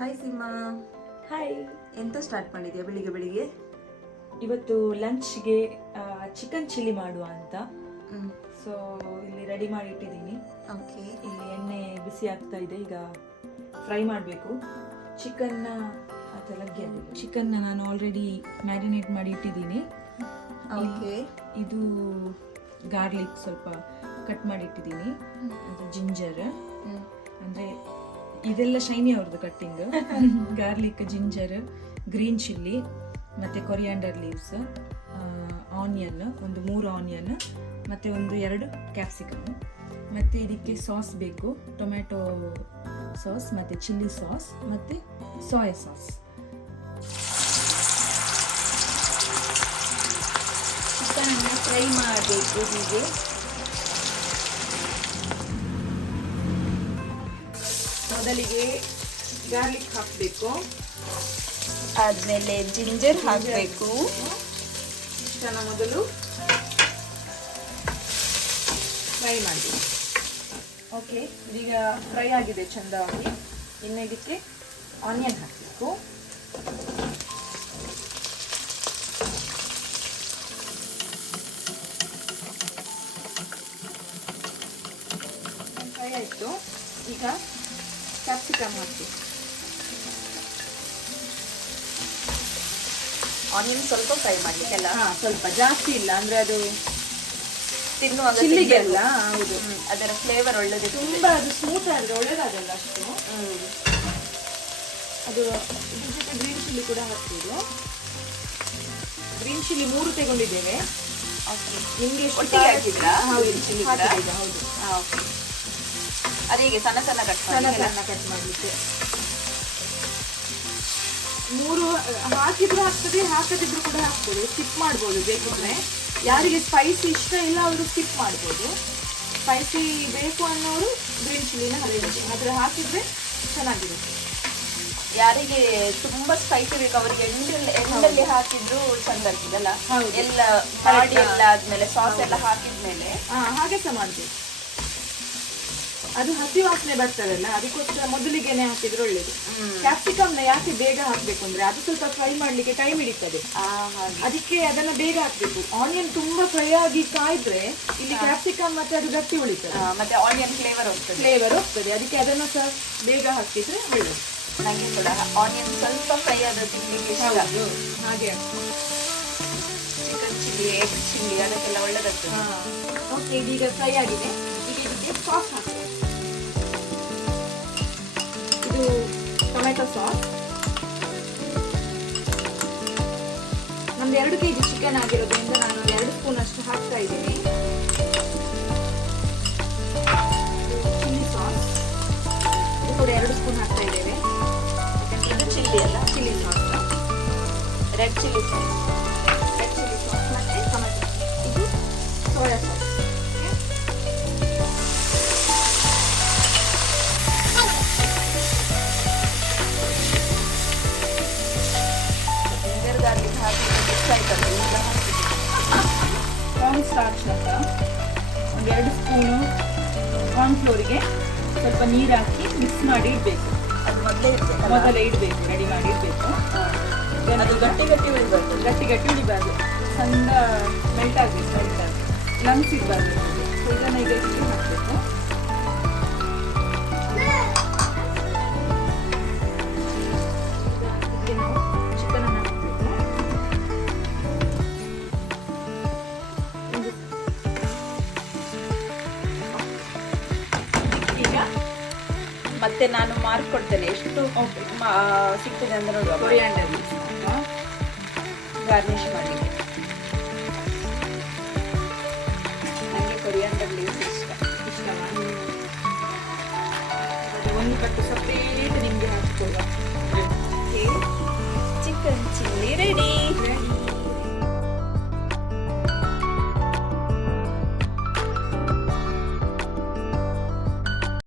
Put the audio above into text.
Hi Seema. Hi. ಎಂತ start ಮಾಡಿದ್ಯಾ ಬೆಳಿಗ್ಗೆ ಬೆಳಿಗ್ಗೆ? ಇವತ್ತು ಲಂಚ್ಗೆ ಚಿಕನ್ ಚಿಲ್ಲಿ ಮಾಡುವ ಅಂತ. ಸೊ ಇಲ್ಲಿ ರೆಡಿ ಮಾಡಿ ಇಟ್ಟಿದ್ದೀನಿ. ಓಕೆ. ಇಲ್ಲಿ ಎಣ್ಣೆ ಬಿಸಿ ಆಗ್ತಾ ಇದೆ, ಈಗ ಫ್ರೈ ಮಾಡಬೇಕು. ಚಿಕನ್ನ ನಾನು ಆಲ್ರೆಡಿ ಮ್ಯಾರಿನೇಟ್ ಮಾಡಿ ಇಟ್ಟಿದ್ದೀನಿ. ಓಕೆ. ಇದು ಗಾರ್ಲಿಕ್ ಸ್ವಲ್ಪ ಕಟ್ ಮಾಡಿ ಇಟ್ಟಿದ್ದೀನಿ, ಜಿಂಜರ್ ಅಂದರೆ ಇದೆಲ್ಲ ಶೈನಿ ಅವ್ರದ್ದು cutting. Garlic, ginger, green chilli ಮತ್ತು ಕೊರಿಯಾಂಡರ್ ಲೀವ್ಸ್, ಆನಿಯನ್ ಒಂದು 3 ಆನಿಯನ್ ಮತ್ತು 2 ಕ್ಯಾಪ್ಸಿಕಮ್. ಮತ್ತು ಇದಕ್ಕೆ ಸಾಸ್ ಬೇಕು, ಟೊಮ್ಯಾಟೊ ಸಾಸ್ ಮತ್ತು ಚಿಲ್ಲಿ ಸಾಸ್ ಮತ್ತು ಸೋಯಾ ಸಾಸ್. ಚಿಕನನ್ನು ಫ್ರೈ ಮಾಡಬೇಕು. ಹೀಗೆ ಮೊದಲಿಗೆ ಗಾರ್ಲಿಕ್ ಹಾಕಬೇಕು, ಆದ್ಮೇಲೆ ಜಿಂಜರ್ ಹಾಕಬೇಕು. ಇಷ್ಟನ್ನು ಮೊದಲು ಫ್ರೈ ಮಾಡಬೇಕು. ಓಕೆ, ಇದೀಗ ಫ್ರೈ ಆಗಿದೆ ಚೆಂದವಾಗಿ. ಇನ್ನು ಇದಕ್ಕೆ ಆನಿಯನ್ ಹಾಕಬೇಕು. ಫ್ರೈ ಆಯಿತು. ಈಗ ಕ್ಯಾಪ್ಸಿಕಮ್ ಹಾಕಬೇಕು. ಆನಿಯನ್ ಸ್ವಲ್ಪ ಫ್ರೈ ಮಾಡಲಿಕ್ಕೆಲ್ಲ, ಸ್ವಲ್ಪ ಜಾಸ್ತಿ ಇಲ್ಲ, ಅಂದ್ರೆ ಅದು ತಿನ್ನುವಾಗ ಚಿಲ್ಲಿಗೆ ಅಲ್ಲ. ಹೌದು, ಅದರ ಫ್ಲೇವರ್ ಒಳ್ಳೆದಿದೆ. ತುಂಬಾ ಅದು ಸ್ಮೂತ್ ಆದ್ರೆ ಒಳ್ಳೇದಾಗಲ್ಲ ಅಷ್ಟು. ಅದು ಇದ್ರ ಜೊತೆ ಗ್ರೀನ್ ಚಿಲ್ಲಿ ಕೂಡ ಹಾಕ್ಬೋದು. Green chilli 3 ತಗೊಂಡಿದ್ದೇವೆ. ನಿಮ್ಗೆ ಒಟ್ಟಿಗೆ ಹಾಕಿದ್ರಾ? ಹೌದು, ಹಾಕಿದ್ರಾ? ಹೌದು. ಅದೇ ಸಣ್ಣ ಸಣ್ಣ ಕಟ್ ಮಾಡಲಿಕ್ಕೆ 3 ಹಾಕಿದ್ರು ಹಾಕ್ತದೆ, ಹಾಕದಿದ್ರು ಕೂಡ ಹಾಕ್ಬೋದು. ಸ್ಕಿಪ್ ಮಾಡ್ಬೋದು ಬೇಕಿದ್ರೆ. ಯಾರಿಗೆ ಸ್ಪೈಸಿ ಇಷ್ಟ ಇಲ್ಲ ಅವರು ಸ್ಕಿಪ್ ಮಾಡ್ಬೋದು. ಸ್ಪೈಸಿ ಬೇಕು ಅನ್ನೋರು ಗ್ರೀನ್ ಚಿಲ್ಲಿನ ಹಾಕಬೇಕು, ಆದ್ರೆ ಹಾಕಿದ್ರೆ ಚೆನ್ನಾಗಿರುತ್ತೆ. ಯಾರಿಗೆ ತುಂಬಾ ಸ್ಪೈಸಿ ಬೇಕು ಅವರಿಗೆ ಎಣ್ಣೆಯಲ್ಲಿ ಹಾಕಿದ್ರು ಚಂದ ಆಗ್ತದಲ್ಲ. ಎಲ್ಲ ಮಾಡಿ ಎಲ್ಲ ಆದ್ಮೇಲೆ ಸಾಸ್ ಎಲ್ಲ ಹಾಕಿದ್ಮೇಲೆ ಹಾಗೆ ಸಹ ಮಾಡ್ಬೇಕು. ಅದು ಹಸಿ ವಾಸನೆ ಬರ್ತದಲ್ಲ, ಅದಕ್ಕೋಸ್ಕರ ಮೊದಲಿಗೆನೆ ಹಾಕಿದ್ರೆ ಒಳ್ಳೇದು. ಕ್ಯಾಪ್ಸಿಕಮ್ ನ ಯಾಕೆ ಬೇಗ ಹಾಕ್ಬೇಕು ಅಂದ್ರೆ ಅದು ಸ್ವಲ್ಪ ಫ್ರೈ ಮಾಡ್ಲಿಕ್ಕೆ ಟೈಮ್ ಹಿಡಿತದೆ, ಅದಕ್ಕೆ ಅದನ್ನ ಬೇಗ ಹಾಕ್ಬೇಕು. ಆನಿಯನ್ ತುಂಬಾ ಫ್ರೈ ಆಗಿ ಕಾಯ್ದ್ರೆ ಇಲ್ಲಿ ಕ್ಯಾಪ್ಸಿಕಮ್ ಮತ್ತೆ ಅದು ಗಟ್ಟಿ ಉಳಿತದೆ, ಮತ್ತೆ ಆನಿಯನ್ ಫ್ಲೇವರ್ ಹೋಗ್ತದೆ. ಅದಕ್ಕೆ ಅದನ್ನ ಸಹ ಬೇಗ ಹಾಕಿದ್ರೆ ಒಳ್ಳೇದು. ನಂಗೆ ಕೂಡ ಆನಿಯನ್ ಸ್ವಲ್ಪ ಫ್ರೈ ಆದ ತಿನ್ಲಿಕ್ಕೆ ಇಷ್ಟ. ಹಾಗೆ ಚಿಕನ್ ಚಿಲ್ಲಿ, ಎಗ್ ಚಿಲ್ಲಿ ಅದಕ್ಕೆಲ್ಲ ಒಳ್ಳೇದಾಗ್ತದೆ. ಓಕೆ, ಇದೀಗ ಫ್ರೈ ಆಗಿದೆ. ಈಗ ಇದಕ್ಕೆ ಸಾಸ್ ಹಾಕ್ಬೇಕು. ಇದು ಟೊಮೆಟೊ ಸಾಸ್. ನಮ್ದು 2 kg ಚಿಕನ್ ಆಗಿರೋದ್ರಿಂದ ನಾನು 2 ಸ್ಪೂನ್ ಅಷ್ಟು ಹಾಕ್ತಾ ಇದ್ದೀನಿ. ಚಿಲ್ಲಿ ಸಾಸ್ ಇದು ಕೂಡ 2 ಸ್ಪೂನ್ ಹಾಕ್ತಾ ಇದ್ದೇವೆ. ಇದು ಚಿಲ್ಲಿ ಅಲ್ಲ, chilli sauce, red chilli sauce ಮತ್ತೆ ಟೊಮೆಟೊ. ಇದು ಸೋಯಾ ಸಾಸ್. ಗಾರ್ಲಿಕ್ ಹಾಕಿ ಮಿಕ್ಸ್ ಆಯ್ತಲ್ಲ, ಈಗ ಕಾರ್ನ್ ಸ್ಟಾರ್ಚ್ ಅಂತ 2 ಸ್ಪೂನು ಕಾರ್ನ್ಫ್ಲೋರಿಗೆ ಸ್ವಲ್ಪ ನೀರು ಹಾಕಿ ಮಿಕ್ಸ್ ಮಾಡಿ ಇಡಬೇಕು. ಅದು ಮೊದಲೇ ಇಡಬೇಕು, ರೆಡಿ ಮಾಡಿ ಇಡಬೇಕು. ಅದು ಗಟ್ಟಿ ಉಳಿಬಾರ್ದು, ಗಟ್ಟಿ ಉಳಿಬಾರ್ದು, ಸಣ್ಣ ಮೆಲ್ಟ್ ಆಗಬೇಕು, ಲಂಗ್ಸ್ ಇರಬಾರ್ದು. ಸೊ ಇದನ್ನು ಈಗ ಇದಕ್ಕೆ ಹಾಕಬೇಕು. ಚಿಕನನ್ನು ಹಾಕಬೇಕು. ಈಗ ಮತ್ತೆ ನಾನು ಮಾರ್ಕ್ ಕೊಡ್ತೇನೆ ಎಷ್ಟು ಸಿಗ್ತದೆ ಅಂತ ನೋಡುವ. ಕೊರಿಯಾಂಡರ್ ಗಾರ್ನಿಶ್ ಮಾಡಲಿಕ್ಕೆ ನನಗೆ ಕೊರಿಯಾಂಡರ್ ಲೀವ್ಸ್ ಇಷ್ಟ ಮಾಡಿ ಒಂದು ಕಟ್ಟು ಸಪ್ರೇಟ್ ನಿಮಗೆ ಹಾಕ್ಕೊಳ್ಳುವ. Chicken chilli ready.